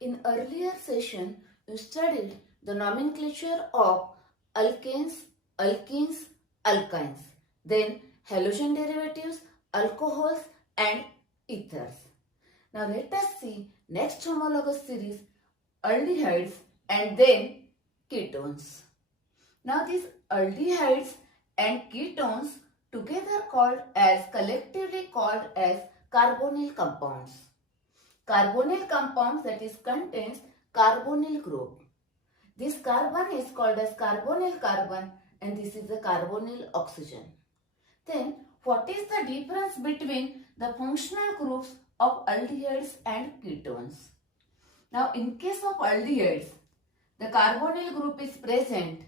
In earlier session, you studied the nomenclature of alkanes, alkenes, alkynes, then halogen derivatives, alcohols and ethers. Now let us see next homologous series, aldehydes and then ketones. Now these aldehydes and ketones together collectively called as carbonyl compounds. Carbonyl compounds, that is, contains carbonyl group. This carbon is called as carbonyl carbon and this is the carbonyl oxygen. Then what is the difference between the functional groups of aldehydes and ketones? Now in case of aldehydes, the carbonyl group is present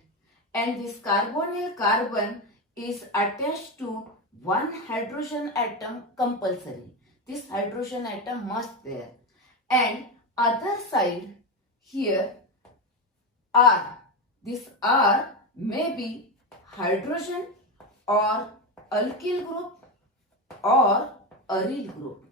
and this carbonyl carbon is attached to one hydrogen atom compulsory. This hydrogen atom must there, and other side here R. This R may be hydrogen or alkyl group or aryl group.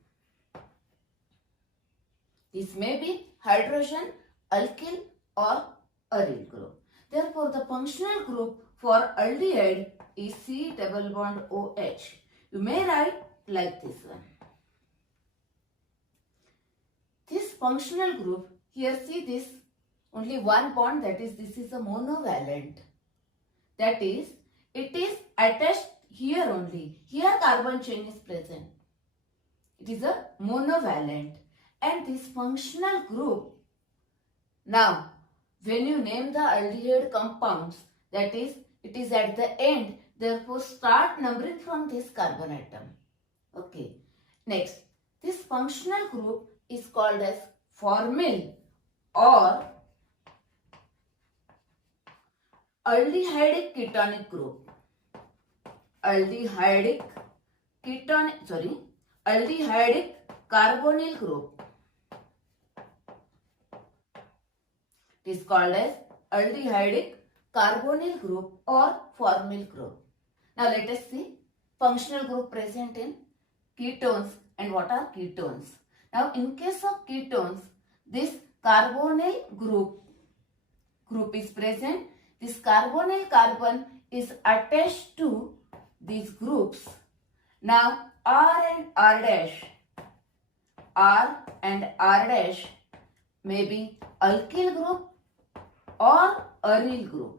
This may be hydrogen, alkyl or aryl group. Therefore, the functional group for aldehyde is C double bond OH. You may write like this one. This functional group, here see this, only one bond, that is, this is a monovalent. That is, it is attached here only. Here carbon chain is present. It is a monovalent. And this functional group, now when you name the aldehyde compounds, that is, it is at the end, therefore start numbering from this carbon atom. Okay. Next, this functional group is called as formyl or aldehydic ketonic group. Aldehydic carbonyl group. It is called as aldehydic carbonyl group or formyl group. Now let us see functional group present in ketones and what are ketones. Now in case of ketones, this carbonyl group is present. This carbonyl carbon is attached to these groups. Now R and R dash may be alkyl group or aryl group.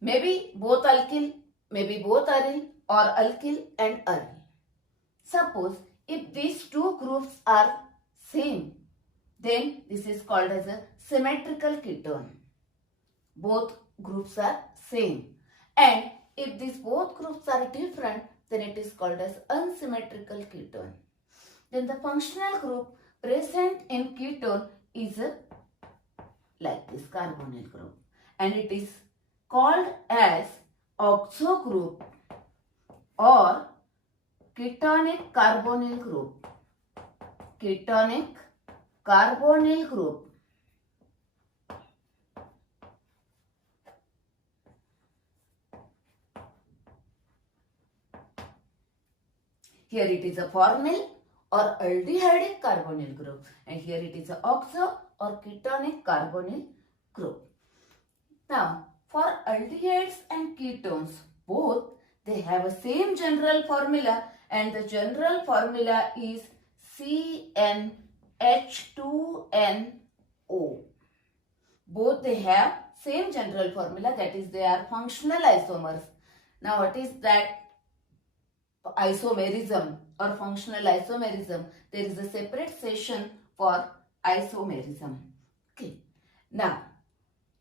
Maybe both alkyl, maybe both aryl or alkyl and aryl. Suppose if these two groups are same, then this is called as a symmetrical ketone. Both groups are same. And if these both groups are different, then it is called as unsymmetrical ketone. Then the functional group present in ketone is like this carbonyl group. And it is called as oxo group or ketonic carbonyl group. Ketonic carbonyl group. Here it is a formyl or aldehydic carbonyl group, and here it is a oxo or ketonic carbonyl group. Now, for aldehydes and ketones, both they have a same general formula, and the general formula is CnH2nO. Both they have same general formula, that is, they are functional isomers. Now, what is that? Isomerism or functional isomerism. There is a separate session for isomerism. Okay. Now,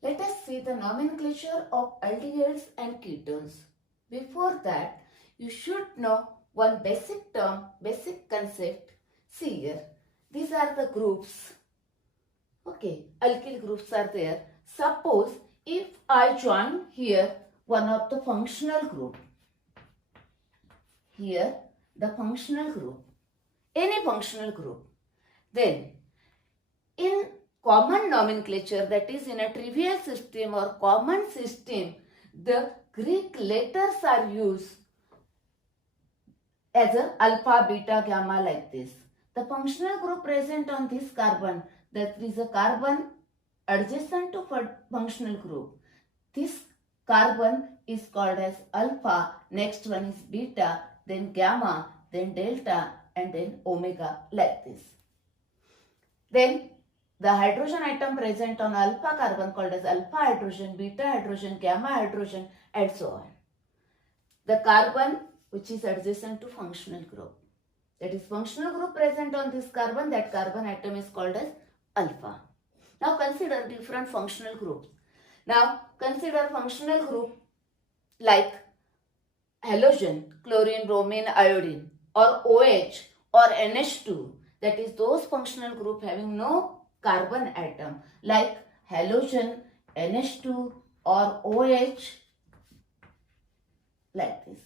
let us see the nomenclature of aldehydes and ketones. Before that, you should know one basic term, basic concept. See here, these are the groups. Okay, alkyl groups are there. Suppose if I join here one of the functional group, here the functional group, any functional group, then in common nomenclature, that is in a trivial system or common system, the Greek letters are used as a alpha, beta, gamma like this. The the functional group present on this carbon, that is a carbon adjacent to functional group. This carbon is called as alpha, next one is beta, then gamma, then delta, and then omega, like this. Then the hydrogen atom present on alpha carbon called as alpha hydrogen, beta hydrogen, gamma hydrogen, and so on. The carbon which is adjacent to functional group, that is functional group present on this carbon, that carbon atom is called as alpha. Now consider different functional groups. Now consider functional group like halogen, chlorine, bromine, iodine, or OH or NH2, that is those functional group having no carbon atom like halogen, NH2 or OH, like this.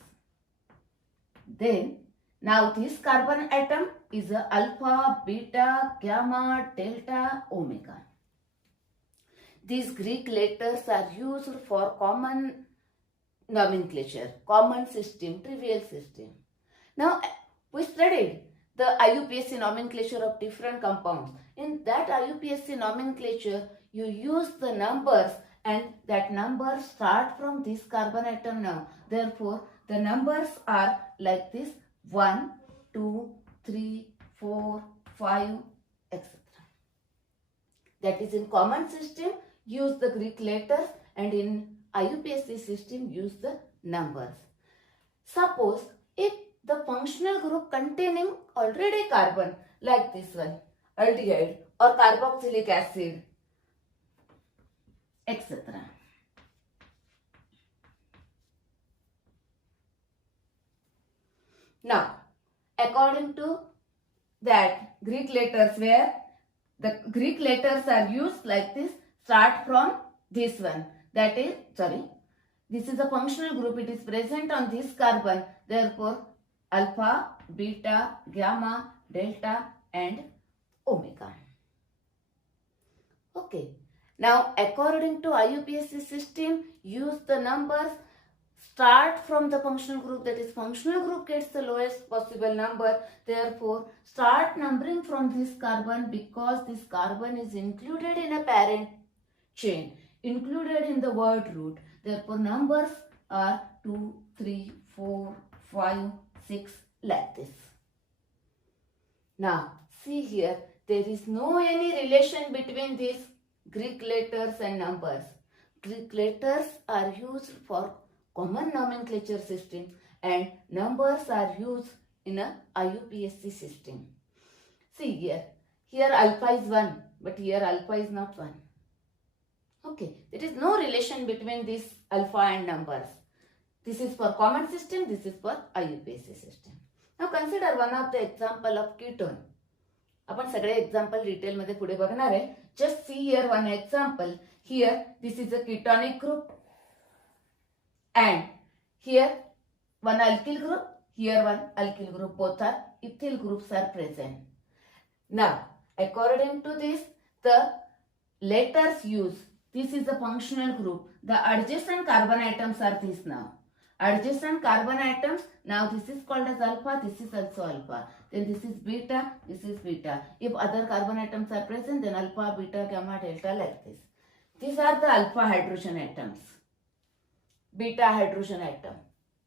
Then now this carbon atom is a alpha, beta, gamma, delta, omega. These Greek letters are used for common nomenclature, common system, trivial system. Now we studied the IUPAC nomenclature of different compounds. In that IUPAC nomenclature, you use the numbers and that number start from this carbon atom now. Therefore, the numbers are like this: 1, 2, 3, 4, 5, etc. That is in common system, use the Greek letters, and in IUPAC system, use the numbers. Suppose if the functional group containing already carbon, like this one, aldehyde or carboxylic acid, etc. Now, according to that Greek letters, where the Greek letters are used like this, start from this one, that is, this is a functional group, it is present on this carbon, therefore alpha, beta, gamma, delta, and omega. Okay. Now, according to IUPAC system, use the numbers, start from the functional group, that is functional group gets the lowest possible number, therefore start numbering from this carbon, because this carbon is included in a parent chain, included in the word root, therefore numbers are 2, 3, 4, 5, 6, like this. Now see here, there is no any relation between these Greek letters and numbers. Greek letters are used for common nomenclature system and numbers are used in a IUPAC system. See here alpha is 1, but here alpha is not 1. Okay, there is no relation between this alpha and numbers. This is for common system, this is for IUPAC system. Now consider one of the example of ketone. आपण सगळे example detail मध्ये पुढे बघणार आहे. Just see here one example. Here this is a ketonic group and here one alkyl group, here one alkyl group, both are ethyl groups are present. Now according to this, the letters used, this is a functional group, the adjacent carbon atoms are this. Now adjacent carbon atoms, now this is called as alpha, this is also alpha, then this is beta, this is beta. If other carbon atoms are present, then alpha, beta, gamma, delta, like this. These are the alpha hydrogen atoms, beta hydrogen atom,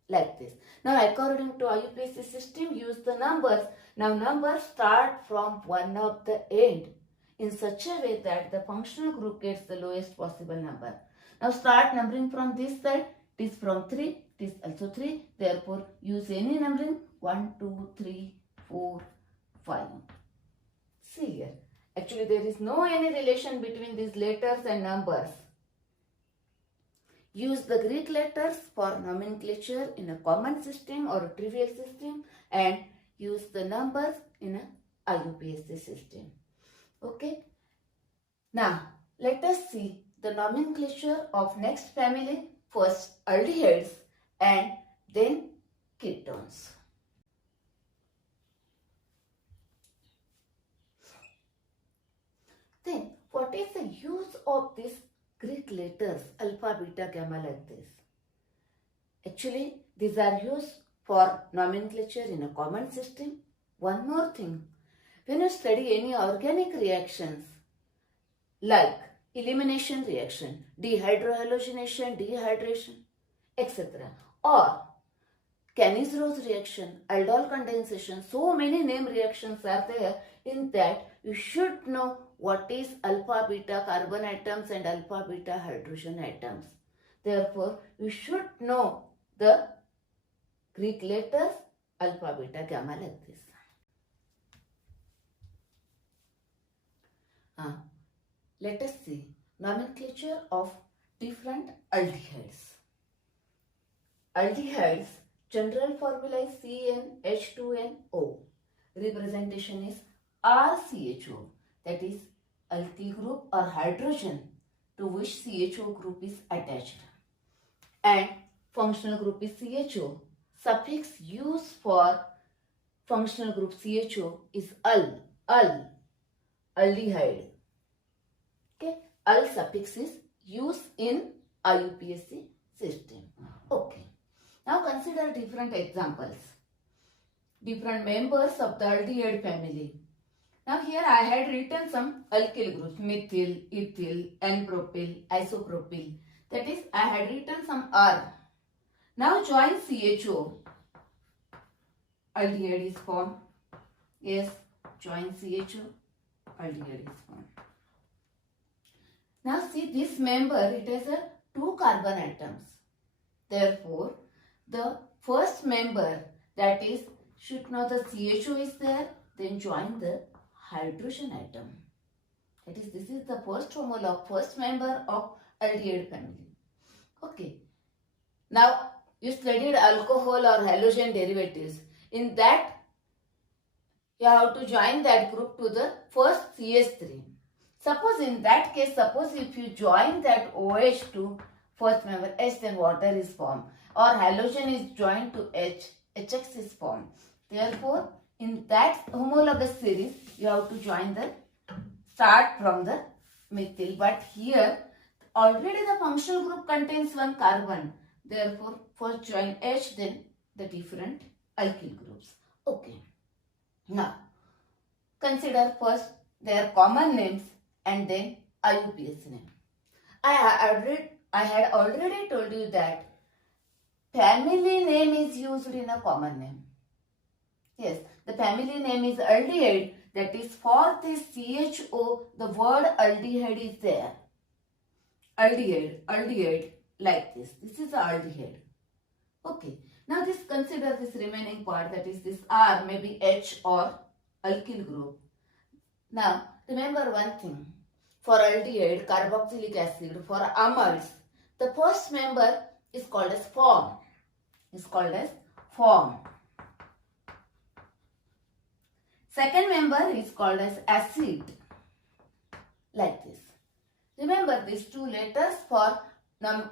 like this. Now according to IUPAC system, use the numbers. Now numbers start from one of the end in such a way that the functional group gets the lowest possible number. Now start numbering from this side. It is from 3, it is also 3, therefore use any numbering 1, 2, 3, 4, 5. See here, actually there is no any relation between these letters and numbers. Use the Greek letters for nomenclature in a common system or a trivial system and use the numbers in a IUPAC system. Okay. Now let us see the nomenclature of next family. First aldehydes and then ketones. Then what is the use of these Greek letters alpha, beta, gamma, like this? Actually these are used for nomenclature in a common system. One more thing, when you study any organic reactions like elimination reaction, dehydrohalogenation, dehydration, etc. or Cannizzro's reaction, aldol condensation, so many name reactions are there. In that, you should know what is alpha beta carbon atoms and alpha beta hydrogen atoms. Therefore, you should know the Greek letters alpha beta gamma like this. Let us see nomenclature of different aldehydes. Aldehydes, general formula is CnH2nO. Representation is RCHO, that is alkyl group or hydrogen to which CHO group is attached. And functional group is CHO. Suffix used for functional group CHO is aldehyde. Okay, al suffix is used in IUPAC system. Okay. Now consider different examples. Different members of the aldehyde family. Now here I had written some alkyl groups, methyl, ethyl, N-propyl, isopropyl. That is, I had written some R. Now join CHO. Aldehyde is formed. Yes, join CHO. Aldehyde is formed. Now see this member, it has a 2 carbon atoms. Therefore, the first member, that is, should know the CHO is there, then join the hydrogen atom. That is, this is the first homologue, first member of aldehyde family. Okay. Now, you studied alcohol or halogen derivatives. In that, you have to join that group to the first CH3. Suppose in that case, suppose if you join that OH to first member H, then water is formed. Or halogen is joined to H, HX is formed. Therefore, in that homologous series, you have to join the, start from the methyl. But here, already the functional group contains 1 carbon. Therefore, first join H, then the different alkyl groups. Okay. Now, consider first their common names and then IUPAC name. I had already told you that family name is used in a common name. Yes, the family name is aldehyde. That is, for this CHO, the word aldehyde is there. Aldehyde, like this. This is aldehyde. Okay. Now this, consider this remaining part, that is this R, maybe H or alkyl group. Now, remember one thing. For aldehyde, carboxylic acid, for amides, the first member is called as form. Second member is called as acid. Like this. Remember these 2 letters for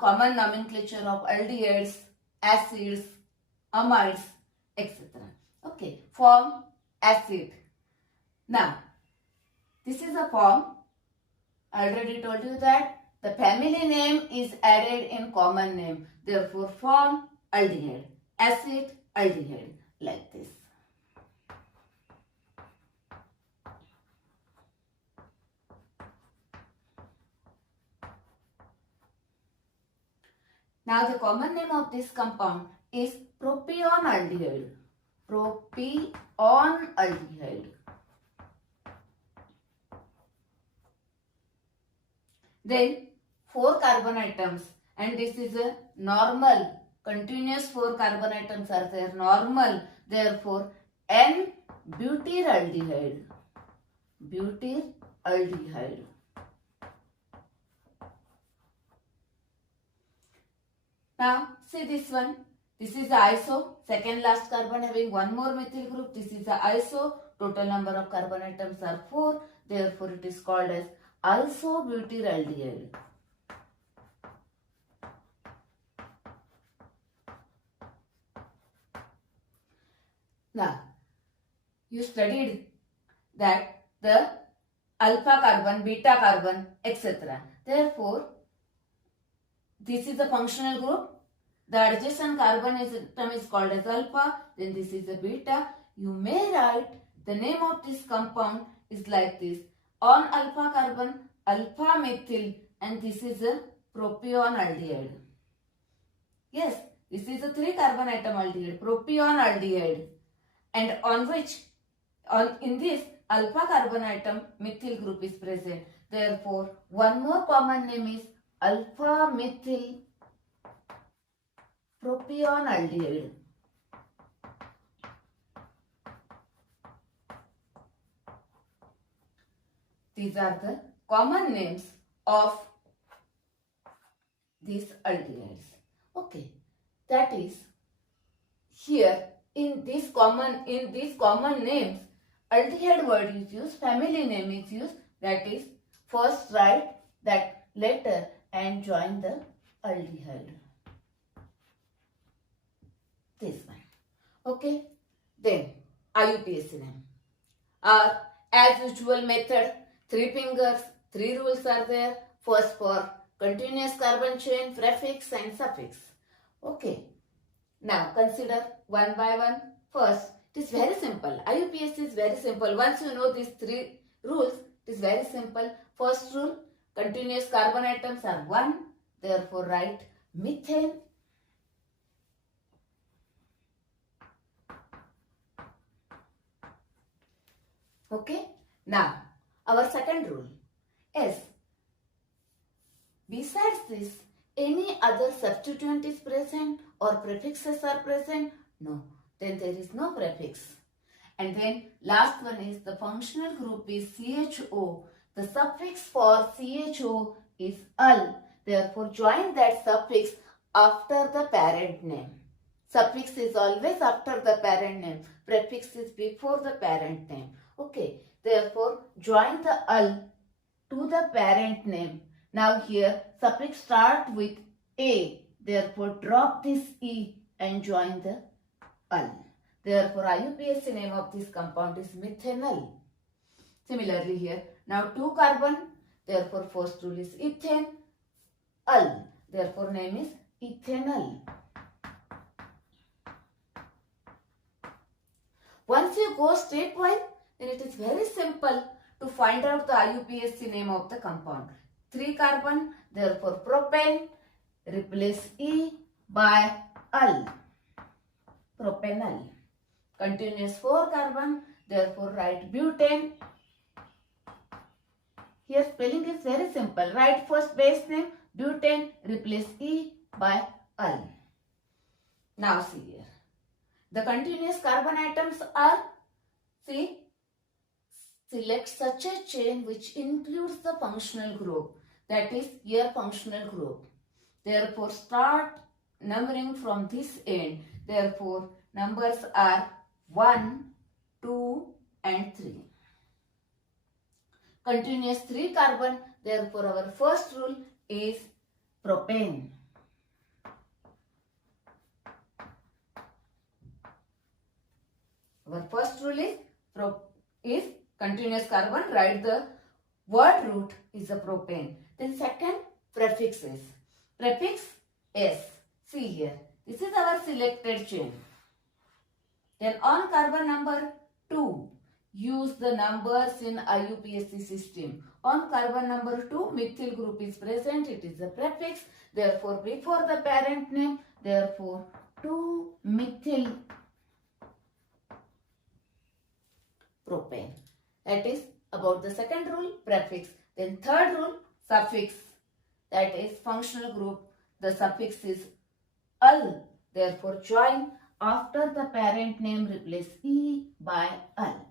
common nomenclature of aldehydes, acids, amides, etc. Okay, form, acid. Now, this is a form. I already told you that the family name is added in common name. Therefore, form, aldehyde, acid, aldehyde, like this. Now, the common name of this compound is propionaldehyde. Propionaldehyde. Then 4 carbon atoms, and this is a normal, continuous 4 carbon atoms are there, normal. Therefore, n-Butyraldehyde. Butyraldehyde. Now, see this one. This is the iso, second last carbon having 1 more methyl group. This is the iso, total number of carbon atoms are 4. Therefore, it is called as isobutyraldehyde. Now, you studied that the alpha carbon, beta carbon, etc. Therefore, this is a functional group. The adjacent carbon atom is called as alpha. Then this is a beta. You may write the name of this compound is like this. On alpha carbon, alpha methyl, and this is a propion aldehyde. Yes, this is a 3 carbon atom aldehyde, propion aldehyde, and on which, in this alpha carbon atom methyl group is present. Therefore, one more common name is alpha methyl propion aldehyde. These are the common names of these aldehydes. Okay, that is, here in these common names, aldehyde word is used, family name is used. That is, first write that letter and join the aldehyde. This one. Okay. Then IUPAC name. As usual method, 3 fingers, 3 rules are there. First for continuous carbon chain, prefix and suffix. Okay. Now consider one by one. First, it is very simple. IUPAC is very simple. Once you know these 3 rules, it is very simple. First rule, continuous carbon atoms are 1. Therefore, write methane. Okay. Now, our second rule is, besides this, any other substituent is present or prefixes are present? No. Then there is no prefix. And then last one is, the functional group is CHO. The suffix for CHO is al. Therefore, join that suffix after the parent name. Suffix is always after the parent name. Prefix is before the parent name. Okay. Therefore, join the al to the parent name. Now here, suffix start with A. Therefore, drop this E and join the al. Therefore, IUPAC name of this compound is methanol. Similarly here, now 2 carbon. Therefore, first rule is ethane. Al. Therefore, name is ethanol. Once you go stepwise, then it is very simple to find out the IUPAC name of the compound. 3 carbon, therefore propane, replace E by al, propanol. Continuous 4 carbon, therefore write butane. Here spelling is very simple. Write first base name, butane, replace E by al. Now see here. The continuous carbon atoms are, see, select such a chain which includes the functional group. That is here functional group. Therefore, start numbering from this end. Therefore, numbers are 1, 2 and 3. Continuous 3 carbon. Therefore, our first rule is propane. Our first rule is continuous carbon. Write the word root is a propane. Then second, prefixes. Prefix S. See here. This is our selected chain. Then on carbon number 2, use the numbers in IUPAC system. On carbon number 2, methyl group is present. It is a prefix. Therefore, before the parent name, therefore 2-methyl propane. That is about the second rule, prefix. Then third rule, suffix. That is functional group. The suffix is al. Therefore, join after the parent name, replace E by al.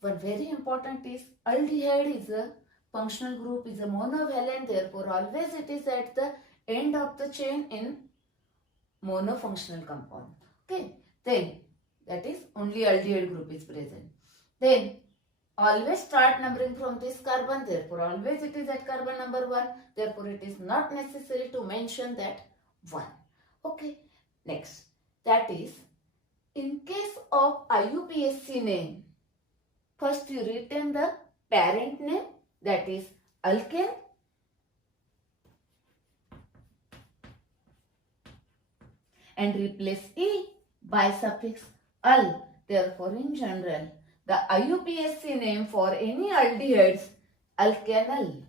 One very important is, aldehyde is a functional group, is a monovalent. Therefore, always it is at the end of the chain in monofunctional compound. Okay. Then that is only aldehyde group is present. Then always start numbering from this carbon. Therefore, always it is at carbon number 1. Therefore, it is not necessary to mention that 1. Okay. Next, that is, in case of IUPAC name, first you retain the parent name, that is alkane. And replace E by suffix al. Therefore, in general, the IUPAC name for any aldehydes, alkenyl.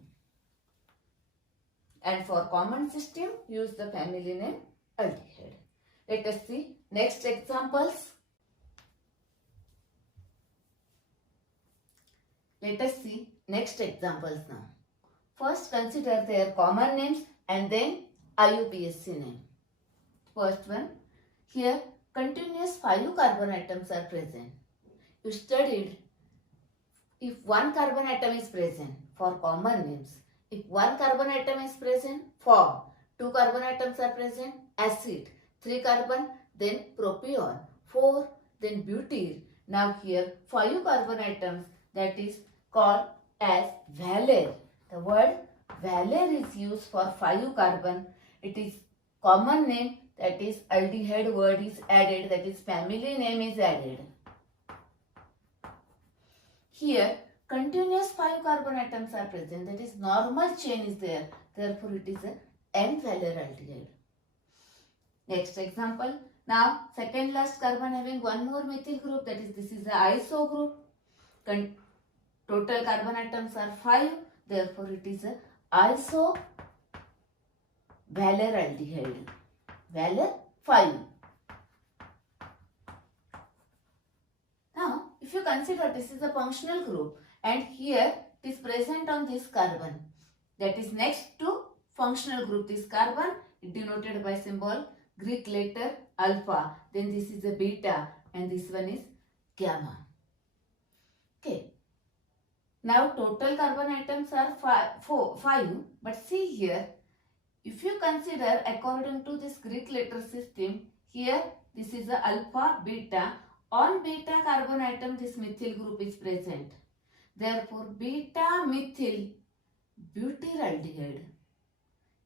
And for common system, use the family name aldehyde. Let us see next examples. Let us see next examples now. First, consider their common names and then IUPAC name. First one, here continuous 5 carbon atoms are present. You studied if one carbon atom is present for common names. If one carbon atom is present, form. 2 carbon atoms are present, acid. 3 carbon, then propion. 4, then butyl. Now here 5 carbon atoms, that is called as valer. The word valer is used for 5 carbon. It is common name, that is aldehyde word is added, that is family name is added. Here continuous 5 carbon atoms are present, that is normal chain is there, therefore it is a n-Valer aldehyde. Next example, now second last carbon having one more methyl group, that is this is the iso group. Total carbon atoms are 5, therefore it is a iso Valer aldehyde. Valer 5. Now if you consider this is a functional group and here it is present on this carbon, that is next to functional group, this carbon is denoted by symbol Greek letter alpha, then this is a beta and this one is gamma. Okay. Now total carbon atoms are 5, but see here, if you consider according to this Greek letter system, here this is a alpha, beta. On beta carbon atom this methyl group is present. Therefore beta methyl butyraldehyde.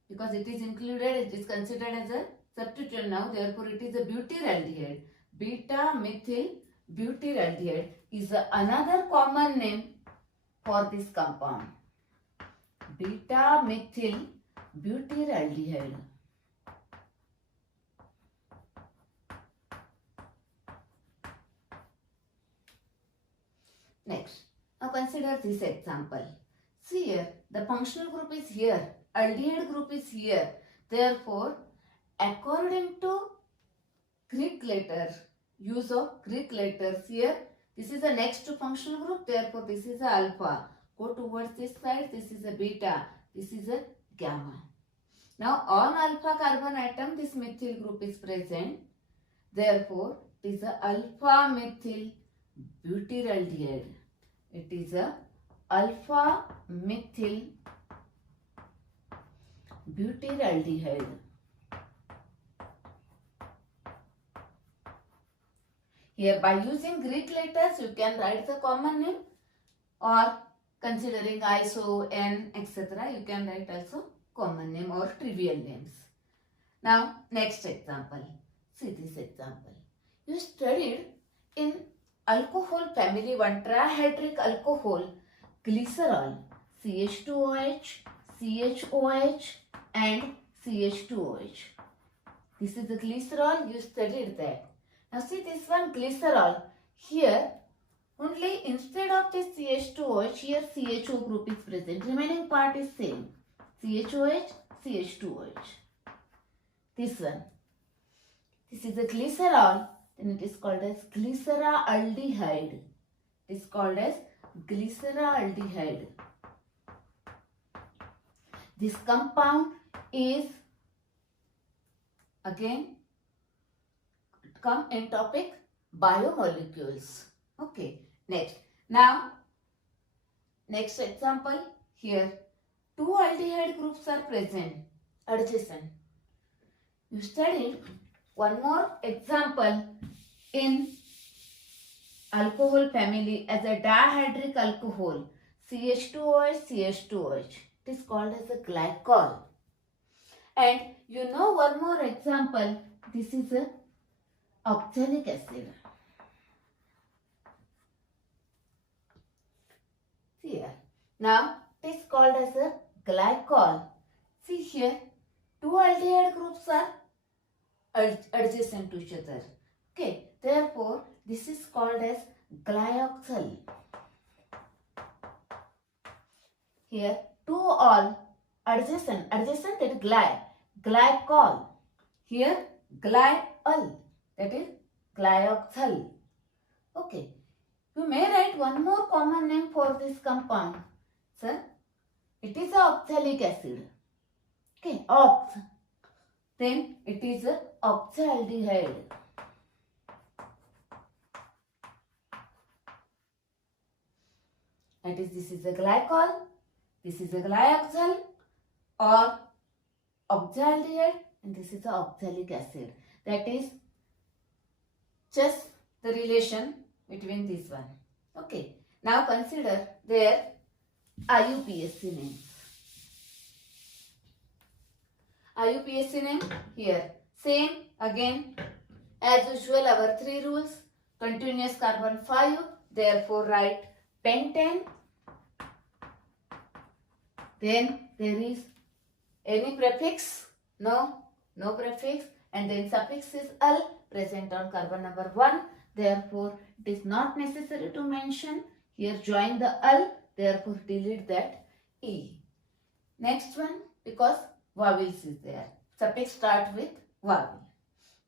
Because it is included, it is considered as a substituent now. Therefore it is a butyraldehyde. Beta methyl butyraldehyde is another common name for this compound. Beta methyl butyraldehyde. Next, now consider this example. See here, the functional group is here, aldehyde group is here. Therefore, according to Greek letter, use of Greek letters here, this is the next to functional group, therefore this is a alpha. Go towards this side, this is a beta, this is a gamma. Now on alpha carbon atom, this methyl group is present. Therefore, it is a alpha methyl butyraldehyde. It is a alpha methyl butyraldehyde. Here by using Greek letters you can write the common name, or considering iso, n, etc. you can write also common name or trivial names. Now next example. See this example. You studied in alcohol family 1 trihydric alcohol glycerol CH2OH, CHOH and CH2OH. This is the glycerol, you studied that. Now see this one glycerol, here only instead of this CH2OH, here CHO group is present. Remaining part is same. CHOH, CH2OH. This one. This is a glycerol, then it is called as glyceraldehyde. It is called as glyceraldehyde. This compound is again come in topic biomolecules. Okay, next. Now, next example here. 2 aldehyde groups are present, adjacent. You studied one more example in alcohol family as a dihydric alcohol CH2OH, CH2OH. It is called as a glycol. And you know one more example, this is a oxalic acid. See here. Now it is called as a glycol. See here, 2 aldehyde groups are adjacent to each other. Okay, therefore This is called as glyoxal. Here, two all adjacent that is glycol. Here, glyol, that is glyoxal. Okay. You may write one more common name for this compound. Sir, it is a oxalic acid. Okay, ox. Then it is a oxaldehyde. That is, this is a glycol, this is a glyoxal or oxaldehyde, and this is a oxalic acid. That is just the relation between this one. Okay. Now consider their IUPAC names. IUPAC name here. Same again as usual, our three rules. Continuous carbon 5. Therefore write pentane. Then there is any prefix? No prefix. And then suffix is al present on carbon number 1. Therefore, it is not necessary to mention. Here join the al, therefore delete that e. Next one, because vowels is there. Suffix start with vowel.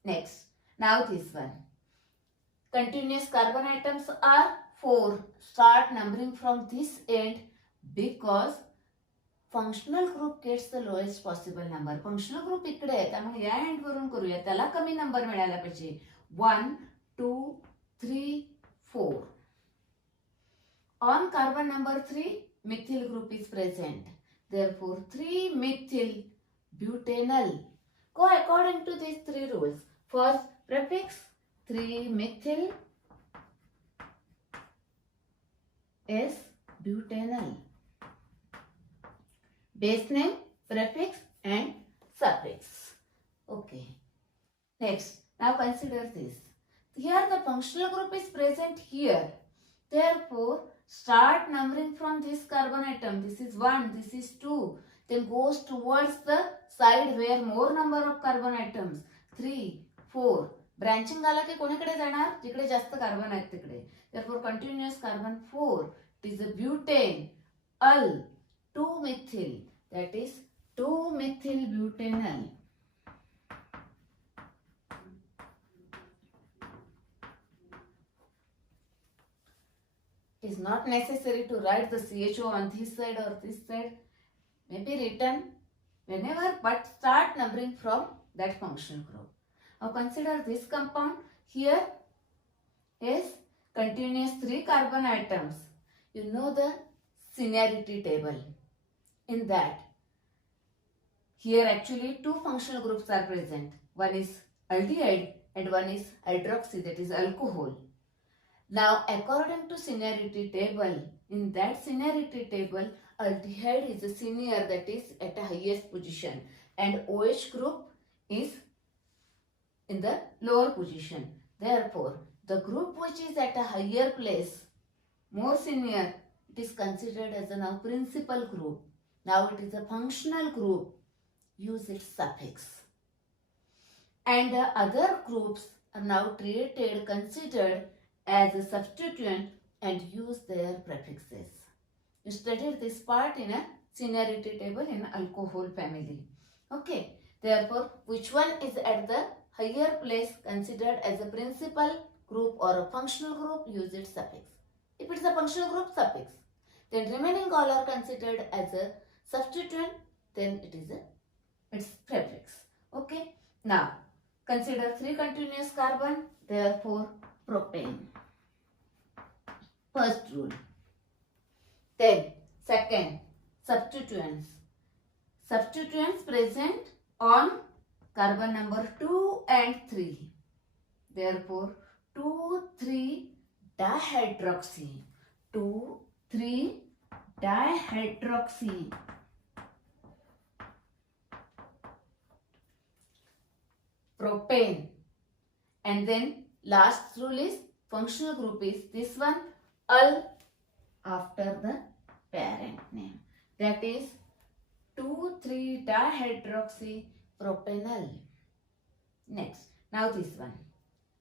Next, now this one. Continuous carbon atoms are 4. Start numbering from this end because functional group gets the lowest possible number. Functional group इकडे आहे, त्यामुळे या and वरून करूया, त्याला कमी number मिळायला पाहिजे. 1, 2, 3, 4. On carbon number 3, methyl group is present. Therefore, 3-methyl butanol. Go according to these three rules. First, prefix 3-methyl is butanol. Base name, prefix and suffix. Okay. Next, now consider this. Here the functional group is present here. Therefore, start numbering from this carbon atom. This is 1, this is 2. Then goes towards the side where more number of carbon atoms. 3, 4. Branching आला की कोणीकडे जाणार? जिकडे जास्त carbon आहेत तिकडे. Therefore, continuous carbon 4. It is a butane, al, 2-methyl. That is 2-methyl butanol. It is not necessary to write the CHO on this side or this side. May be written whenever, but start numbering from that functional group. Now consider this compound. Here is continuous 3 carbon atoms. You know the seniority table. In that, here actually 2 functional groups are present. One is aldehyde and one is hydroxy, that is alcohol. Now, according to seniority table, in that seniority table, aldehyde is a senior, that is at a highest position, and OH group is in the lower position. Therefore, the group which is at a higher place, more senior, it is considered as a now principal group. Now it is a functional group. Use its suffix. And the other groups are now treated, considered as a substituent and use their prefixes. You studied this part in a seniority table in alcohol family. Okay. Therefore, which one is at the higher place considered as a principal group or a functional group, use its suffix. If it is a functional group, suffix. Then remaining all are considered as a substituent, then it is its prefix. Okay. Now, consider 3 continuous carbon, therefore propane. First rule. Then, second, substituents. Substituents present on carbon number 2 and 3. Therefore, 2,3-dihydroxy. 2,3-dihydroxy. Propane. And then last rule is functional group is this one, al after the parent name. That is 2,3-dihydroxypropanol. Next, now this one.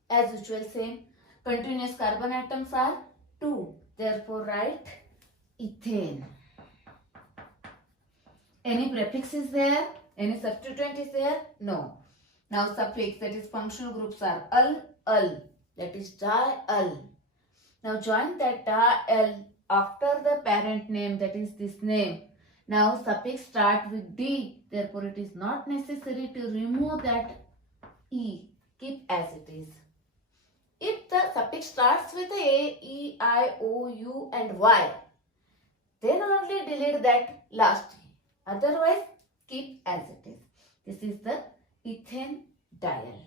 As usual, same. Continuous carbon atoms are 2. Therefore, write ethane. Any prefix is there? Any substituent is there? No. Now suffix, that is functional groups are al, that is di-al. Now join that di-al after the parent name, that is this name. Now suffix start with D, therefore it is not necessary to remove that E. Keep as it is. If the suffix starts with A, E, I, O, U and Y, then only delete that last E. Otherwise, keep as it is. This is the ethane diol.